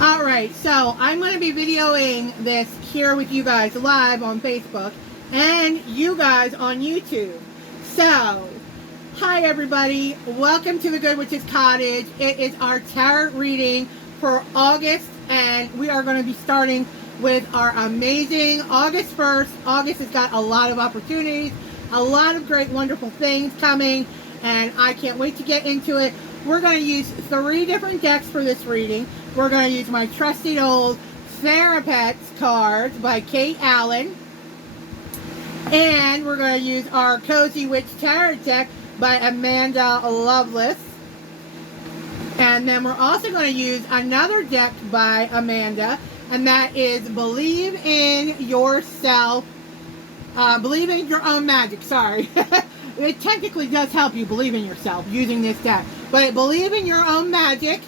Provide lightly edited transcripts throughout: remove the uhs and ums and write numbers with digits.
Alright, so I'm going to be videoing this here with you guys live on Facebook and you guys on YouTube. So, hi everybody, welcome to the Goodwitch's Cottage. It is our tarot reading for August, and we are going to be starting with our amazing August 1st. August has got a lot of opportunities, a lot of great wonderful things coming, and I can't wait to get into it. We're going to use 3 different decks for this reading. We're going to use my trusty old Thera-pets cards by Kate Allan. And we're going to use our Cozy Witch Tarot deck by Amanda Lovlace. And then we're also going to use another deck by Amanda, and that is Believe in Yourself. Believe in Your Own Magic, sorry. It technically does help you believe in yourself using this deck. But Believe in Your Own Magic.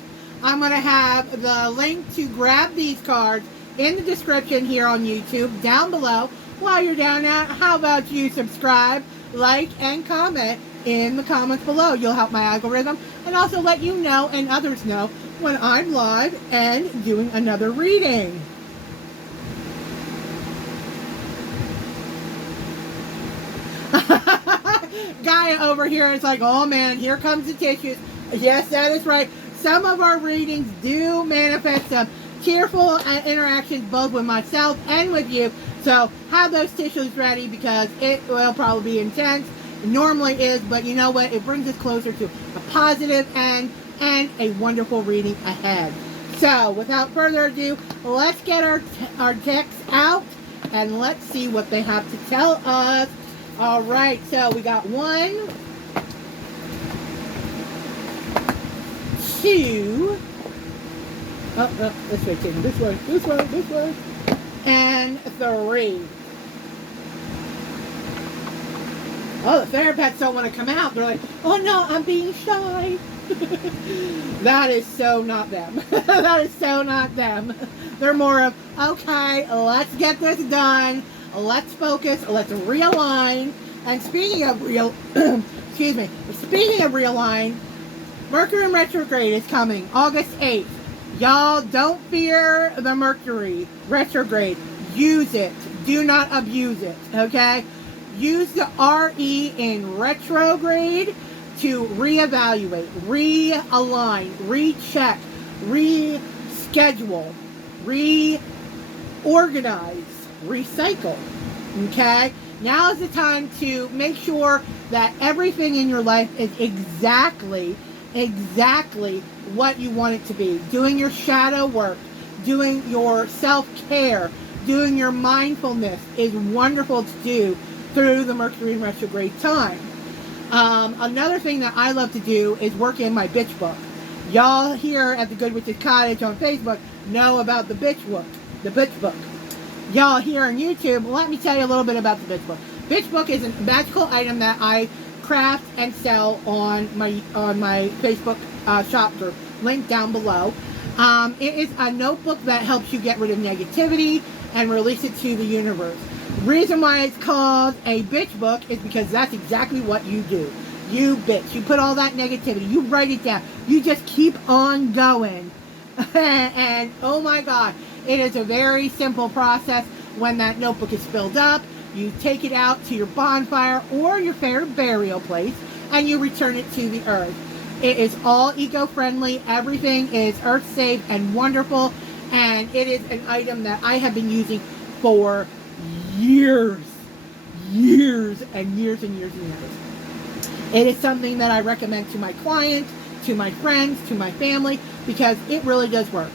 I'm going to have the link to grab these cards in the description here on YouTube down below. While you're down there, how about you subscribe, like, and comment in the comments below. You'll help my algorithm and also let you know and others know when I'm live and doing another reading. Guy over here is like, oh man, here comes the tissues. Yes, that is right. Some of our readings do manifest some tearful interactions both with myself and with you. So have those tissues ready because it will probably be intense. It normally is, but you know what? It brings us closer to a positive end and a wonderful reading ahead. So without further ado, let's get our decks out and let's see what they have to tell us. All right, so we got 1, 2, this way, Tim, this way, and 3. Oh, the Thera-pets don't want to come out. They're like, oh no, I'm being shy. That is so not them. That is so not them. They're more of, okay, let's get this done. Let's focus. Let's realign. And speaking of excuse me. Speaking of realign, Mercury in retrograde is coming August 8th. Y'all don't fear the Mercury retrograde. Use it. Do not abuse it. Okay? Use the RE in retrograde to reevaluate, realign, recheck, reschedule, reorganize, recycle. Okay? Now is the time to make sure that everything in your life is exactly what you want it to be. Doing your shadow work, doing your self-care, doing your mindfulness is wonderful to do through the Mercury in retrograde time. Another thing that I love to do is work in my bitch book. Y'all here at the Goodwitch's Cottage on Facebook know about the bitch book. Y'all here on YouTube, let me tell you a little bit about the bitch book. Bitch book is a magical item that I craft and sell on my Facebook shop group, link down below. It is a notebook that helps you get rid of negativity and release it to the universe. Reason why it's called a bitch book is because that's exactly what you do. You bitch. You put all that negativity. You write it down. You just keep on going. And oh my God, it is a very simple process. When that notebook is filled up, you take it out to your bonfire or your favorite burial place and you return it to the earth. It is all eco-friendly. Everything is earth-safe and wonderful. And it is an item that I have been using for years and years. It is something that I recommend to my clients, to my friends, to my family, because it really does work.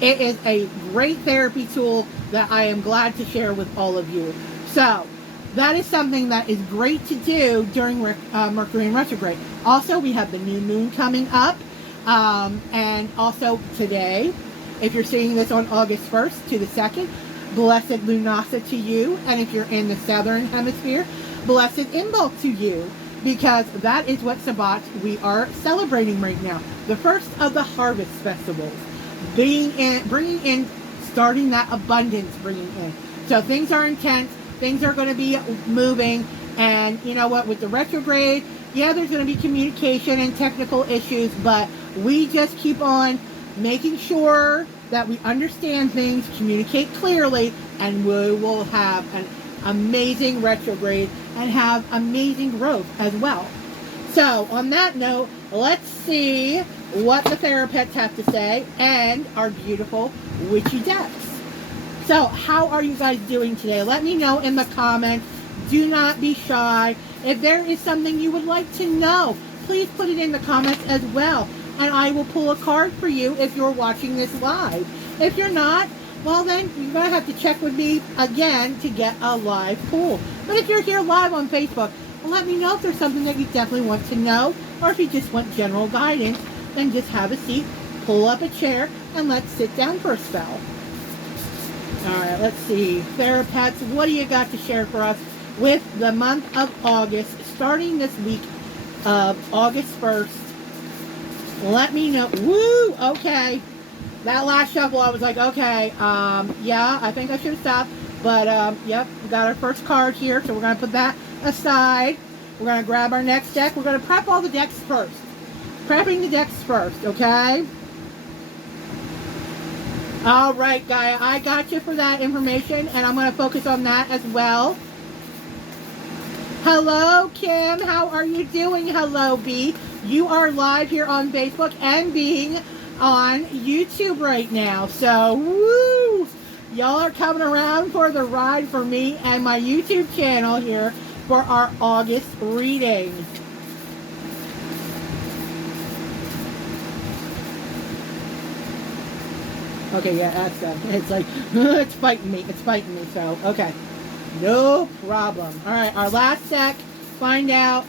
It is a great therapy tool that I am glad to share with all of you. So that is something that is great to do during Mercury in retrograde. Also, we have the new moon coming up, and also today, if you're seeing this on August 1st to the 2nd, blessed Lunasa to you. And if you're in the southern hemisphere, blessed Imbolc to you. Because that is what Sabbat we are celebrating right now. The first of the harvest festivals. Bringing in, starting that abundance bringing in. So things are intense. Things are going to be moving. And you know what? With the retrograde, yeah, there's going to be communication and technical issues. But we just keep on making sure that we understand things, communicate clearly, and we will have an amazing retrograde and have amazing growth as well. So on that note, let's see what the Thera-pets have to say and our beautiful witchy decks. So how are you guys doing today? Let me know in the comments. Do not be shy. If there is something you would like to know, please put it in the comments as well. And I will pull a card for you if you're watching this live. If you're not, well then you're going to have to check with me again to get a live pull. But if you're here live on Facebook, let me know if there's something that you definitely want to know, or if you just want general guidance, then just have a seat, pull up a chair, and let's sit down for a spell. Alright, let's see. Thera-pets, what do you got to share for us with the month of August, starting this week of August 1st? Let me know. Woo! Okay. That last shuffle, I was like, okay, yeah, I think I should have stopped. But, yep, we got our first card here, so we're going to put that aside. We're going to grab our next deck. We're going to prep all the decks first. Prepping the decks first, okay? All right, Gaia, I got you for that information, and I'm going to focus on that as well. Hello, Kim. How are you doing? Hello, B. You are live here on Facebook and being on YouTube right now. So, woo! Y'all are coming around for the ride for me and my YouTube channel here for our August reading. Okay, yeah, that's done. It's like, it's fighting me. It's fighting me, so, okay. No problem. Alright, our last deck. Find out.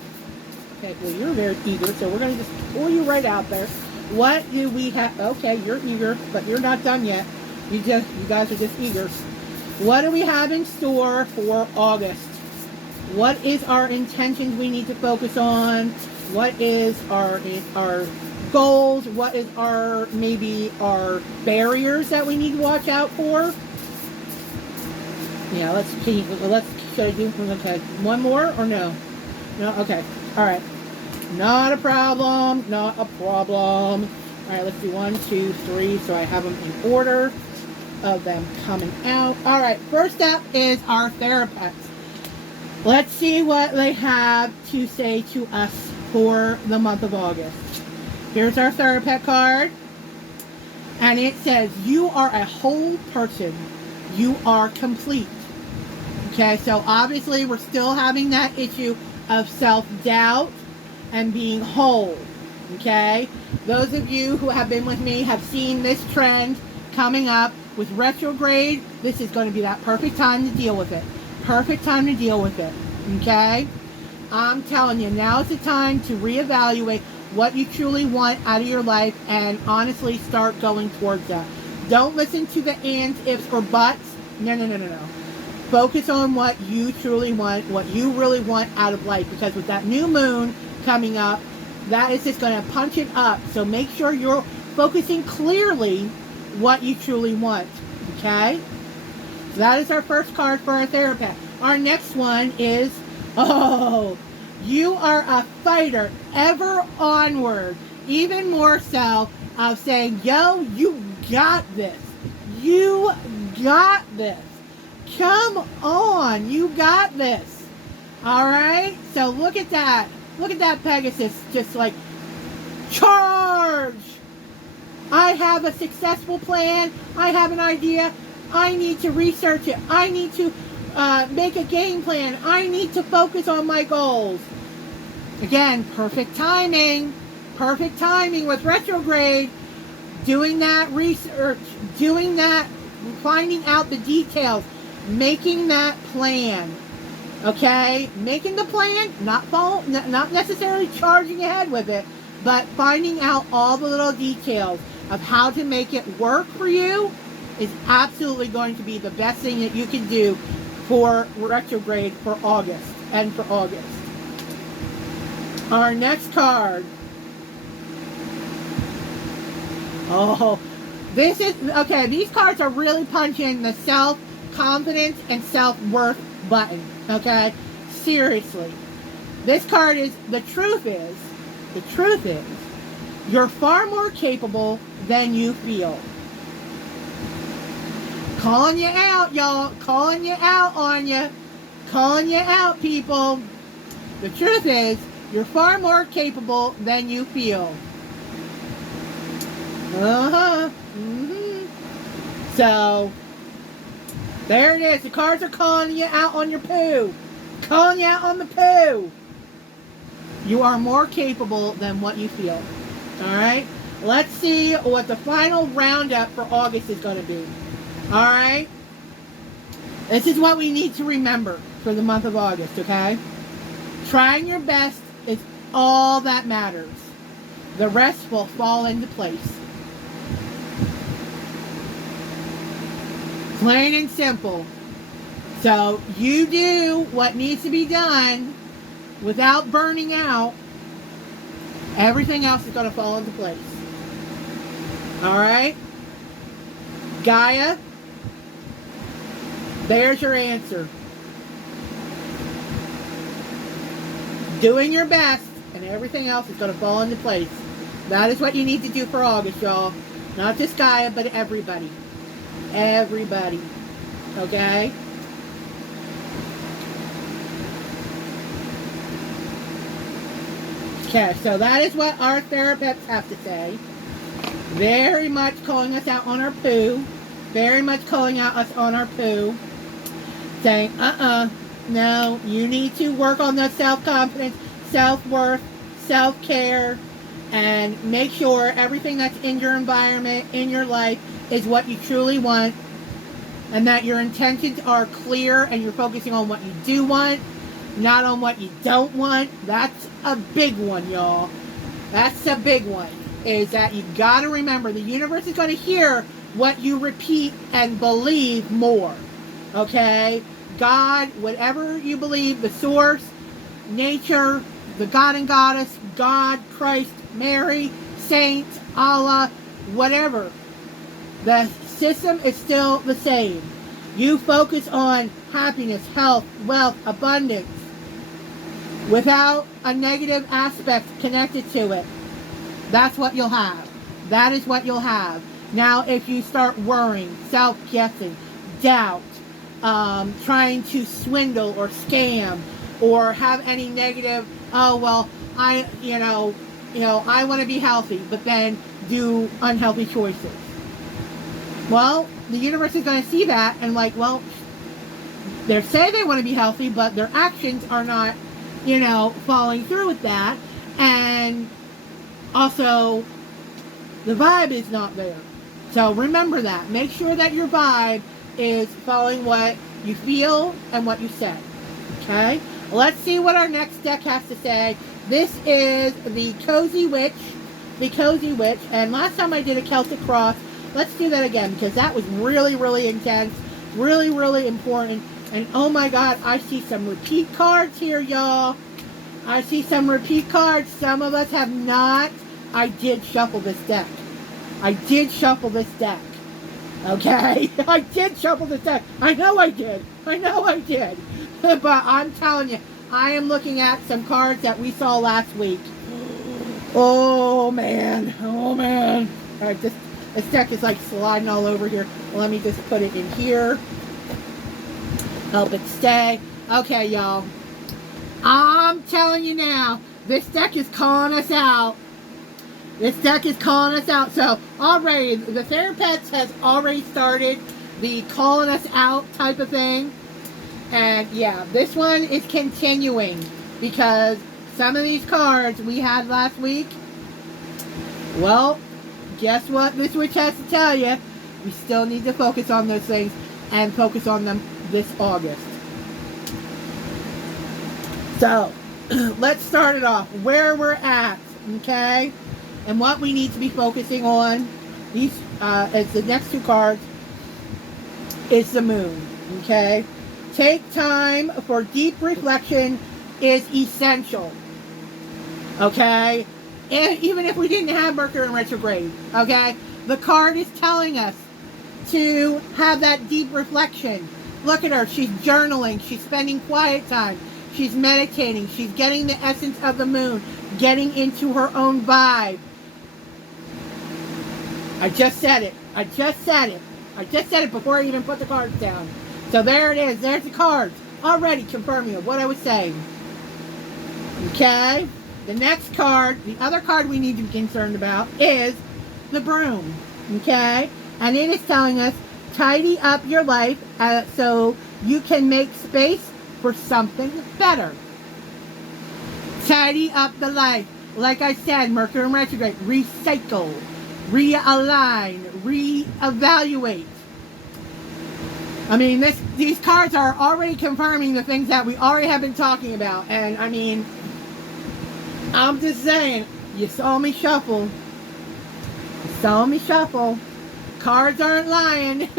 Okay, well, you're very eager, so we're going to just pull you right out there. What do we have? Okay, you're eager, but you're not done yet. You guys are just eager. What do we have in store for August? What is our intentions we need to focus on? What is our goals? What is maybe our barriers that we need to watch out for? Yeah, should I do, okay, one more or no? No, okay, all right. Not a problem, not a problem. All right, let's do 1, 2, 3, so I have them in order of them coming out. All right, first up is our Thera-pets. Let's see what they have to say to us for the month of August. Here's our Thera-pet card, and it says, you are a whole person. You are complete. Okay, so obviously we're still having that issue of self-doubt and being whole. Okay, those of you who have been with me have seen this trend coming up with retrograde. This is going to be that perfect time to deal with it. Perfect time to deal with it. Okay, I'm telling you, now is the time to reevaluate what you truly want out of your life and honestly start going towards that. Don't listen to the ands, ifs, or buts. No. Focus on what you truly want, what you really want out of life, because with that new moon coming up, that is just going to punch it up. So make sure you're focusing clearly what you truly want. Okay? So that is our first card for our Thera-pet. Our next one is, oh, you are a fighter, ever onward. Even more so of saying, yo, you got this. You got this. Come on, you got this. Alright? So look at that. Look at that Pegasus. Just like, charge! I have a successful plan. I have an idea. I need to research it. I need to make a game plan. I need to focus on my goals. Again, perfect timing. Perfect timing with retrograde. Doing that research. Doing that. Finding out the details. Making that plan. Okay? Making the plan. Not necessarily charging ahead with it. But finding out all the little details of how to make it work for you is absolutely going to be the best thing that you can do for retrograde for August and for August. Our next card. Oh, this is, okay, these cards are really punching the self-confidence and self-worth button, okay? Seriously. This card is, the truth is, you're far more capable than you feel. Calling you out, y'all. Calling you out on you. Calling you out, people. The truth is, you're far more capable than you feel. So, there it is. The cards are calling you out on your poo. Calling you out on the poo. You are more capable than what you feel. Alright? Let's see what the final roundup for August is going to be. Alright? This is what we need to remember for the month of August, okay? Trying your best is all that matters. The rest will fall into place. Plain and simple. So you do what needs to be done without burning out. Everything else is going to fall into place. Alright? Gaia, there's your answer. Doing your best and everything else is going to fall into place. That is what you need to do for August, y'all. Not just Gaia, but everybody. Everybody. Okay? Okay, so that is what our Thera-pets have to say. Very much calling us out on our poo. Very much calling out us on our poo. Saying, no, you need to work on that self-confidence, self-worth, self-care, and make sure everything that's in your environment, in your life, is what you truly want, and that your intentions are clear and you're focusing on what you do want, not on what you don't want. That's a big one, y'all. That's a big one. Is that you got to remember the universe is going to hear what you repeat and believe more. Okay? God, whatever you believe, the source, nature, the God and goddess, God, Christ, Mary, saints, Allah, whatever. The system is still the same. You focus on happiness, health, wealth, abundance, without a negative aspect connected to it. That's what you'll have. That is what you'll have. Now, if you start worrying, self-guessing, doubt, trying to swindle or scam, or have any negative, oh, well, I want to be healthy, but then do unhealthy choices. Well, the universe is going to see that and like, well, they say they want to be healthy, but their actions are not, following through with that. And also, the vibe is not there. So remember that. Make sure that your vibe is following what you feel and what you say. Okay? Let's see what our next deck has to say. This is the Cozy Witch. The Cozy Witch. And last time I did a Celtic Cross. Let's do that again because that was really, really intense. Really, really important. And oh my God, I see some repeat cards here, y'all. I see some repeat cards. Some of us have not. I did shuffle this deck. I did shuffle this deck. Okay? I did shuffle this deck. I know I did. I know I did. But I'm telling you, I am looking at some cards that we saw last week. Oh, man. Oh, man. All right, this deck is like sliding all over here. Let me just put it in here. Help it stay. Okay, y'all. I'm telling you now, this deck is calling us out. This deck is calling us out. So, already, the Thera-pets has already started the calling us out type of thing. And, yeah, this one is continuing. Because some of these cards we had last week, well, guess what this witch has to tell you? We still need to focus on those things and focus on them this August. So, let's start it off. Where we're at, okay? And what we need to be focusing on, these, as the next two cards, is the moon, okay? Take time for deep reflection is essential, okay? And even if we didn't have Mercury in retrograde, okay? The card is telling us to have that deep reflection. Look at her. She's journaling. She's spending quiet time. She's meditating. She's getting the essence of the moon. Getting into her own vibe. I just said it. I just said it. I just said it before I even put the cards down. So there it is. There's the cards. Already confirming of what I was saying. Okay? The next card, the other card we need to be concerned about is the broom. Okay? And it is telling us, tidy up your life so you can make space for something better. Tidy up the life. Like I said, Mercury in retrograde, recycle, realign, reevaluate. I mean, these cards are already confirming the things that we already have been talking about. And I mean, I'm just saying, you saw me shuffle. You saw me shuffle. Cards aren't lying.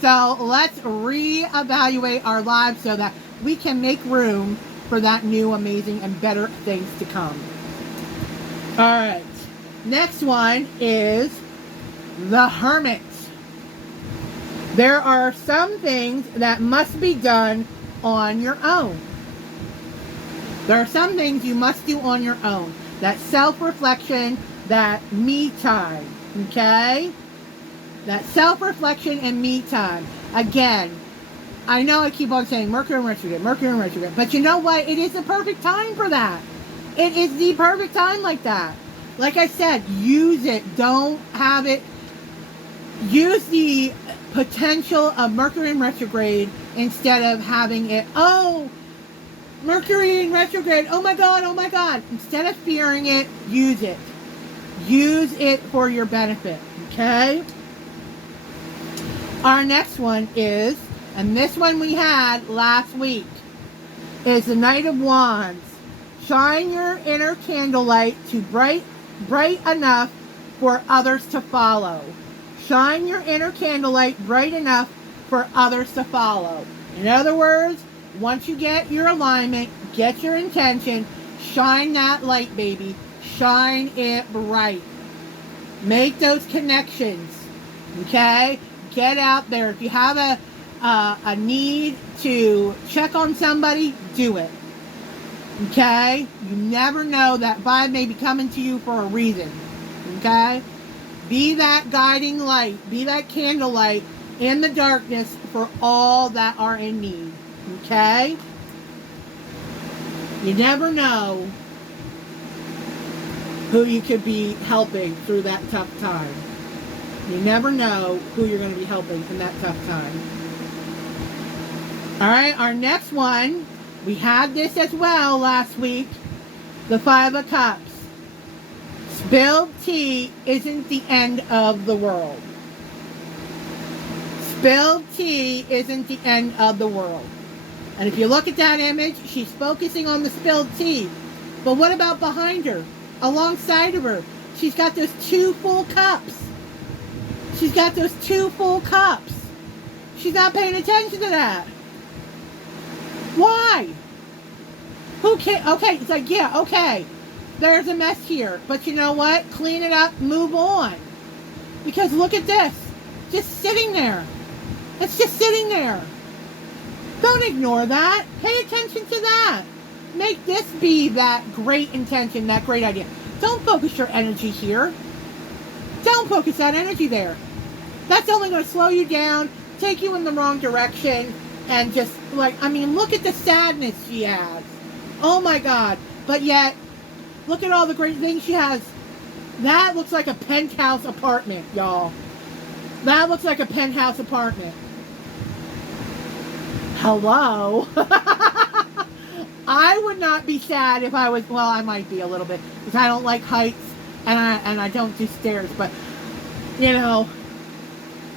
So let's reevaluate our lives so that we can make room for that new, amazing, and better things to come. Alright. Next one is the Hermit. There are some things that must be done on your own. There are some things you must do on your own. That self-reflection, that me time. Okay? That self-reflection and me time. Again, I know I keep on saying Mercury in retrograde. But you know what? It is the perfect time for that. It is the perfect time like that. Like I said, use it. Don't have it. Use the potential of Mercury in retrograde instead of having it, oh, Mercury in retrograde, oh my God, oh my God. Instead of fearing it, use it. Use it for your benefit, okay? Our next one is, and this one we had last week, is the Knight of Wands. Shine your inner candlelight to bright enough for others to follow. Shine your inner candlelight bright enough for others to follow. In other words, once you get your alignment, get your intention, shine that light, baby. Shine it bright. Make those connections. Okay? Get out there. If you have a need to check on somebody, do it. Okay? You never know. That vibe may be coming to you for a reason. Okay? Be that guiding light. Be that candlelight in the darkness for all that are in need. Okay? You never know who you could be helping through that tough time. You never know who you're going to be helping in that tough time. Alright, our next one, we had this as well last week. The Five of Cups. Spilled tea isn't the end of the world. Spilled tea isn't the end of the world. And if you look at that image, she's focusing on the spilled tea. But what about behind her? Alongside of her, she's got those 2 full cups. She's got those 2 full cups. She's not paying attention to that. Why? Who can? Okay, it's like, yeah, okay. There's a mess here. But you know what? Clean it up, move on. Because look at this. Just sitting there. It's just sitting there. Don't ignore that. Pay attention to that. Make this be that great intention, that great idea. Don't focus your energy here. Don't focus that energy there. That's only going to slow you down, take you in the wrong direction, and just, like, I mean, look at the sadness she has. Oh my God. But yet, look at all the great things she has. That looks like a penthouse apartment, y'all. That looks like a penthouse apartment. Hello? I would not be sad if I was, well, I might be a little bit, because I don't like heights, and I don't do stairs, but, you know,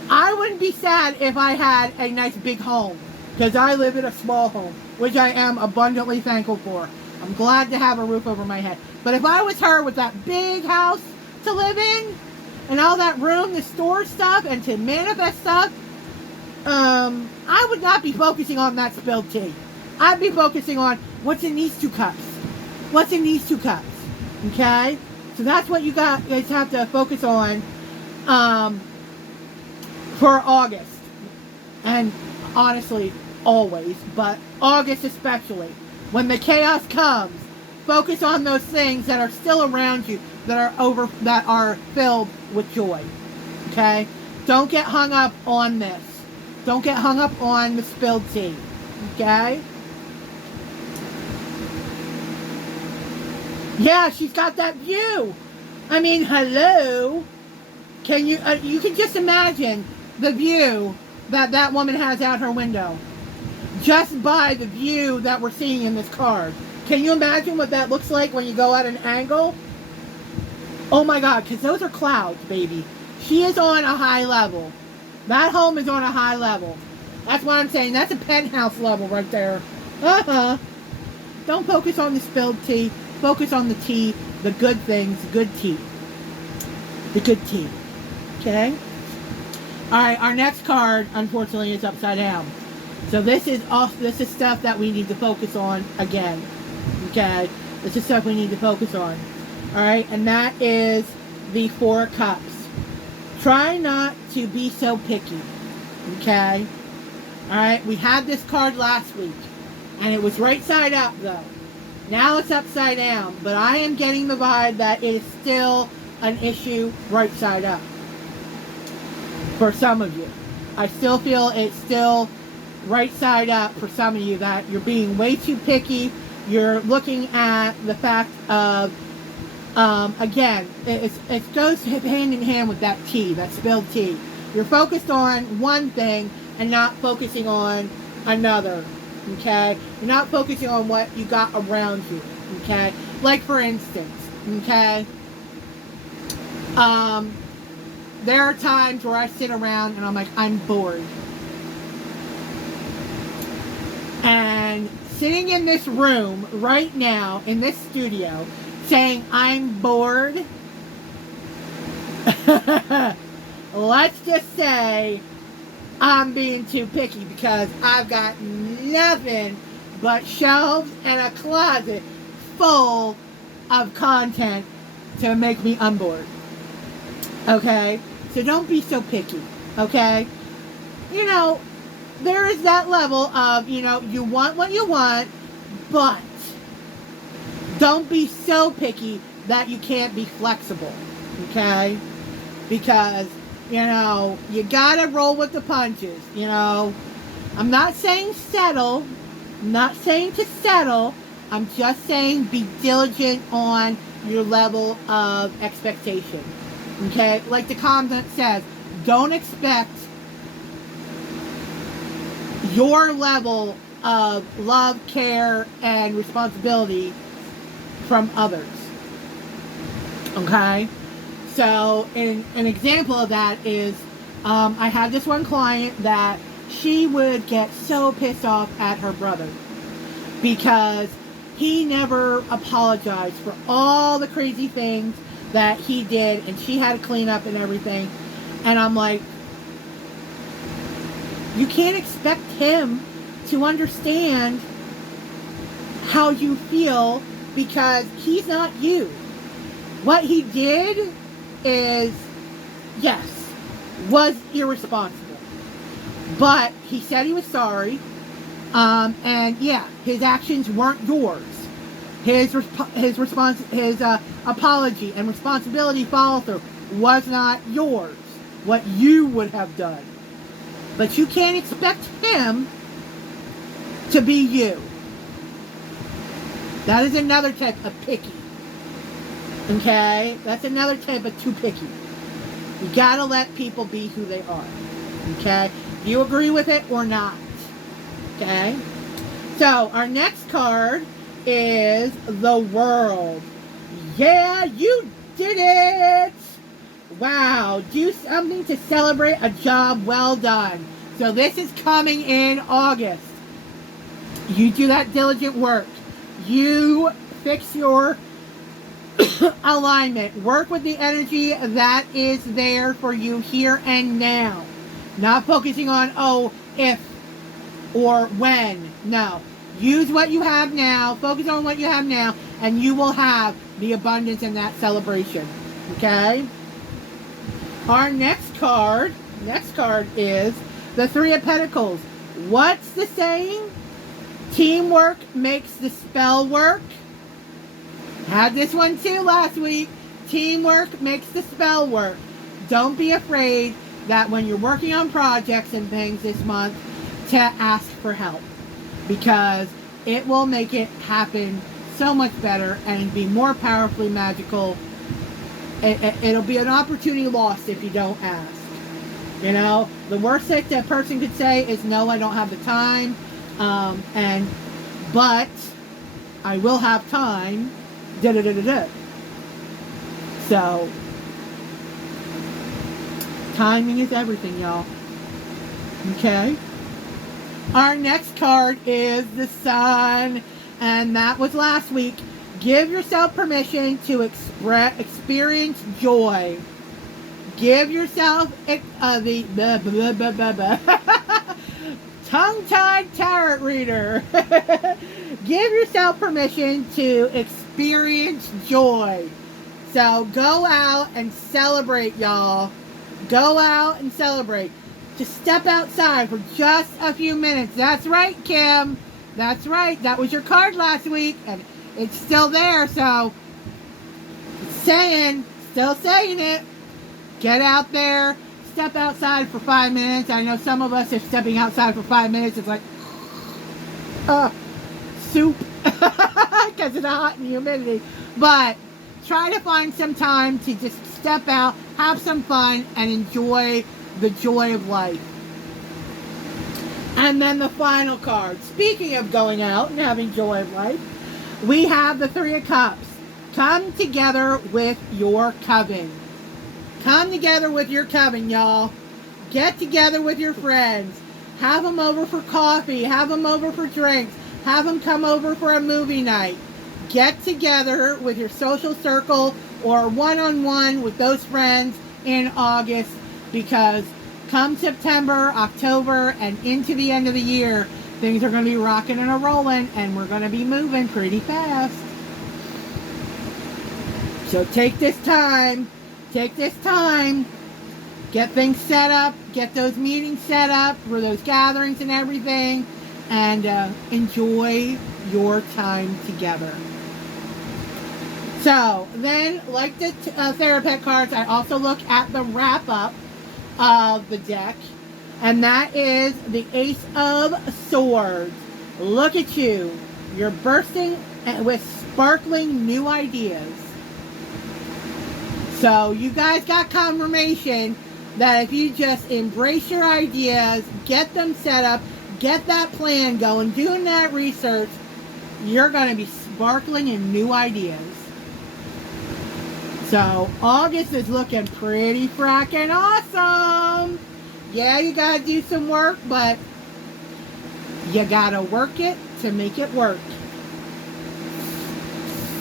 I wouldn't be sad if I had a nice big home, because I live in a small home, which I am abundantly thankful for. I'm glad to have a roof over my head. But if I was her with that big house to live in, and all that room to store stuff and to manifest stuff, I would not be focusing on that spilled tea. I'd be focusing on what's in these 2 cups. What's in these 2 cups? Okay? So that's what you guys have to focus on for August. And honestly, always, but August especially. When the chaos comes, focus on those things that are still around you, that are filled with joy. Okay? Don't get hung up on this. Don't get hung up on the spilled tea. Okay? Yeah, she's got that view. I mean, hello. Can you, you can just imagine the view that woman has out her window. Just by the view that we're seeing in this card. Can you imagine what that looks like when you go at an angle? Oh my God, because those are clouds, baby. She is on a high level. That home is on a high level. That's what I'm saying. That's a penthouse level right there. Don't focus on the spilled tea. Focus on the tea, the good things, good tea. The good tea. Okay? Alright, our next card, unfortunately, is upside down. So this is stuff that we need to focus on again. Okay? This is stuff we need to focus on. Alright, and that is the Four of Cups. Try not to be so picky. Okay? Alright, we had this card last week. And it was right side up, though. Now it's upside down. But I am getting the vibe that it is still an issue right side up. For some of you. I still feel it's still right side up for some of you, that you're being way too picky. You're looking at the fact of, again, it goes hand in hand with that tea, that spilled tea. You're focused on one thing and not focusing on another, okay? You're not focusing on what you got around you, okay? Like, for instance, okay? There are times where I sit around and I'm like, I'm bored. And sitting in this room right now, in this studio, saying I'm bored, let's just say I'm being too picky, because I've got nothing but shelves and a closet full of content to make me unbored. Okay? So don't be so picky. Okay? You know, there is that level of, you know, you want what you want, but don't be so picky that you can't be flexible, okay? Because, you know, you gotta roll with the punches, you know? I'm not saying settle. I'm not saying to settle. I'm just saying be diligent on your level of expectation, okay? Like the comment says, don't expect your level of love, care, and responsibility from others. Okay? So, an example of that is, I had this one client that she would get so pissed off at her brother because he never apologized for all the crazy things that he did, and she had to clean up and everything. And I'm like, you can't expect him to understand how you feel, because he's not you. What he did is, yes, was irresponsible. But he said he was sorry. And yeah, his actions weren't yours. His apology and responsibility follow through was not yours. What you would have done. But you can't expect him to be you. That is another type of picky. Okay? That's another type of too picky. You gotta let people be who they are. Okay? Do you agree with it or not? Okay? So, our next card is the World. Yeah, you did it! Wow, do something to celebrate a job well done. So this is coming in August. You do that diligent work. You fix your alignment. Work with the energy that is there for you here and now. Not focusing on, oh, if or when. No. Use what you have now. Focus on what you have now. And you will have the abundance in that celebration. Okay? Our next card is the Three of Pentacles. What's the saying? Teamwork makes the spell work. Had this one too last week. Teamwork makes the spell work. Don't be afraid that when you're working on projects and things this month, to ask for help, because it will make it happen so much better and be more powerfully magical. It'll be an opportunity lost if you don't ask. You know, the worst thing that person could say is, no, I don't have the time, but I will have time, So, timing is everything, y'all. Okay? Our next card is the Sun, and that was last week. Give yourself permission to experience joy. Give yourself the tongue-tied tarot reader. Give yourself permission to experience joy. So go out and celebrate, y'all. Go out and celebrate. Just step outside for just a few minutes. That's right, Kim. That's right. That was your card last week, and it's still there, so still saying it. Get out there, step outside for 5 minutes. I know some of us, if stepping outside for 5 minutes, it's like, soup, because of the hot and humidity. But try to find some time to just step out, have some fun, and enjoy the joy of life. And then the final card. Speaking of going out and having joy of life, we have the Three of Cups. Come together with your coven. Come together with your coven, y'all. Get together with your friends. Have them over for coffee. Have them over for drinks. Have them come over for a movie night. Get together with your social circle or one-on-one with those friends in August, because come September, October, and into the end of the year, things are going to be rocking and a-rolling, and we're going to be moving pretty fast. So take this time. Take this time. Get things set up. Get those meetings set up for those gatherings and everything. And enjoy your time together. So, then, like the Thera-pet cards, I also look at the wrap-up of the deck. And that is the Ace of Swords. Look at you. You're bursting with sparkling new ideas. So, you guys got confirmation that if you just embrace your ideas, get them set up, get that plan going, doing that research, you're going to be sparkling in new ideas. So, August is looking pretty fracking awesome. Yeah, you got to do some work, but you got to work it to make it work.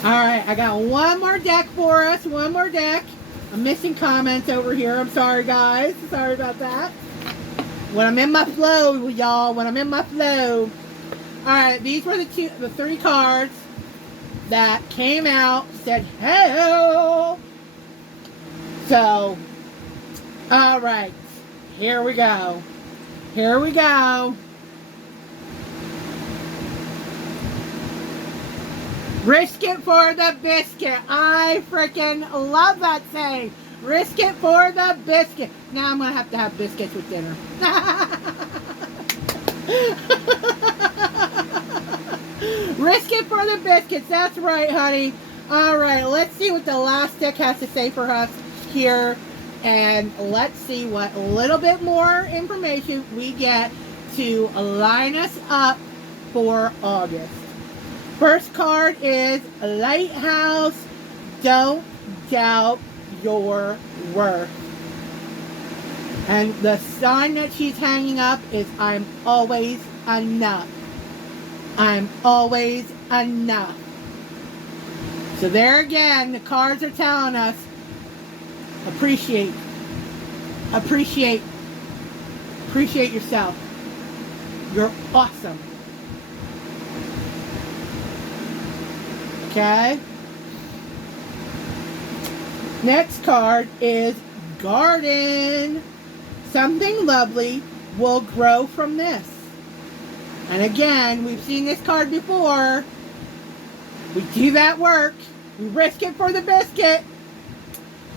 Alright, I got one more deck for us. One more deck. I'm missing comments over here. I'm sorry, guys. Sorry about that. When I'm in my flow, y'all. When I'm in my flow. Alright, these were the three cards that came out, said, "Hell!" So, alright. Here we go. Here we go. Risk it for the biscuit. I freaking love that saying. Risk it for the biscuit. Now I'm going to have biscuits with dinner. Risk it for the biscuits. That's right, honey. All right, let's see what the last deck has to say for us here. And let's see what little bit more information we get to line us up for August. First card is Lighthouse. Don't doubt your worth. And the sign that she's hanging up is, I'm always enough. I'm always enough. So there again, the cards are telling us, appreciate yourself. You're awesome. Okay. Next card is Garden. Something lovely will grow from this. And again, we've seen this card before. We do that work. We risk it for the biscuit.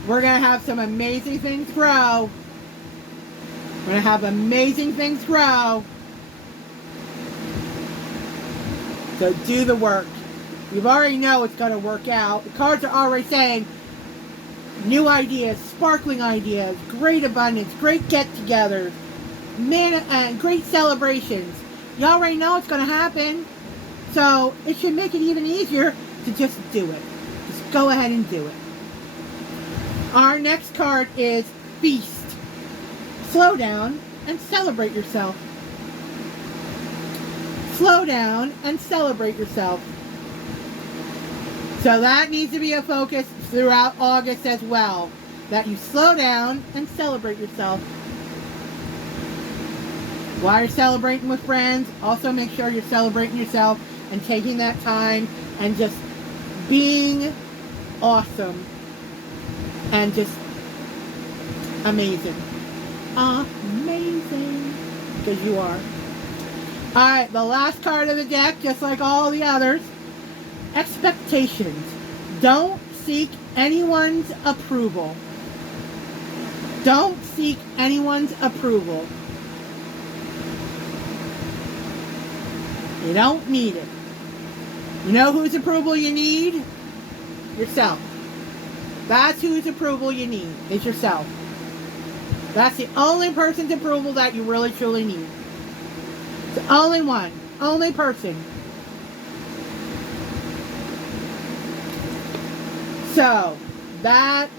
We're going to have some amazing things grow. We're going to have amazing things grow. So do the work. You already know it's going to work out. The cards are already saying new ideas, sparkling ideas, great abundance, great get-togethers, great celebrations. You already know it's going to happen. So it should make it even easier to just do it. Just go ahead and do it. Our next card is Feast. Slow down and celebrate yourself. Slow down and celebrate yourself. So that needs to be a focus throughout August as well. That you slow down and celebrate yourself. While you're celebrating with friends, also make sure you're celebrating yourself and taking that time and just being awesome and just amazing. Amazing. Because you are. Alright, the last card of the deck, just like all the others. Expectations. Don't seek anyone's approval. Don't seek anyone's approval. You don't need it. You know whose approval you need? Yourself. That's whose approval you need, is yourself. That's the only person's approval that you really truly need. The only one. Only person. So, that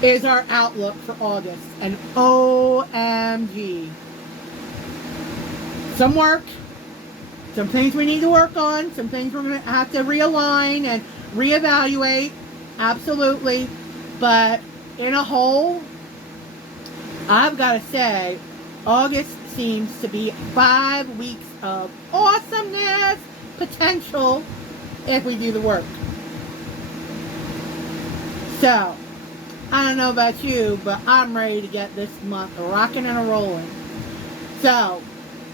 is our outlook for August. And OMG. Some work. Some things we need to work on. Some things we're going to have to realign and reevaluate. Absolutely. But in a whole, I've got to say, August seems to be 5 weeks of awesomeness potential if we do the work. So, I don't know about you, but I'm ready to get this month rocking and rolling. So,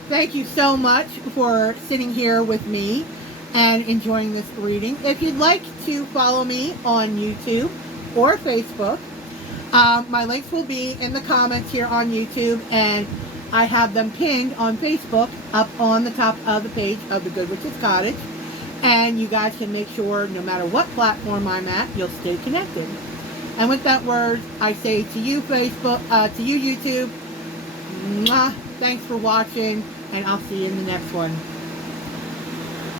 thank you so much for sitting here with me and enjoying this reading. If you'd like to follow me on YouTube or Facebook, my links will be in the comments here on YouTube, and I have them pinned on Facebook up on the top of the page of the Goodwitch's Cottage. And you guys can make sure, no matter what platform I'm at, you'll stay connected. And with that word, I say to you, Facebook, to you, YouTube, mwah, thanks for watching, and I'll see you in the next one.